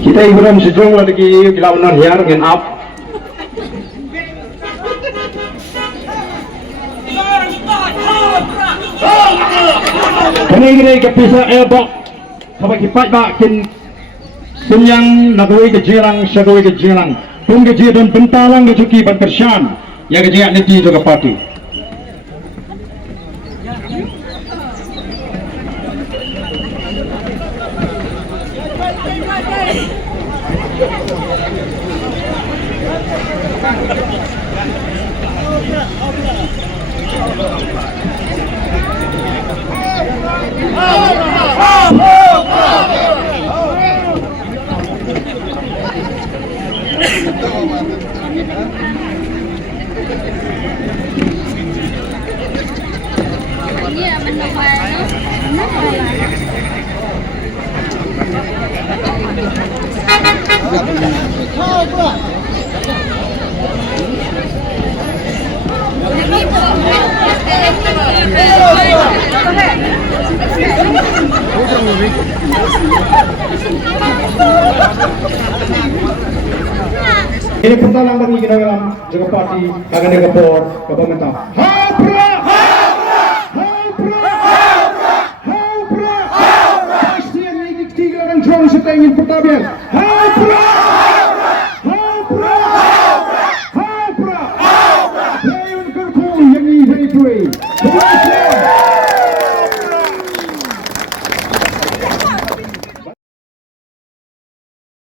Kita iburan sejong lagi kilaunan hiar gen up. Kini kini kepisa elbok. Sampai kipat bak yang nagawai ke jirang, sagawai ke jirang. Tung ke dan bentalang ke cuki bantersian. Ya ke jirang nanti juga parti. Ini pentalang bagi kita dalam jaga parti akan digapor ke pemerintah. Hapra, hapra, hapra, hapra, hapra, hapra. Pasti yang ingin tiga orang juang serta ingin pertabian. Hapra, hapra, hapra, hapra, hapra. Yang berkuih yang ingin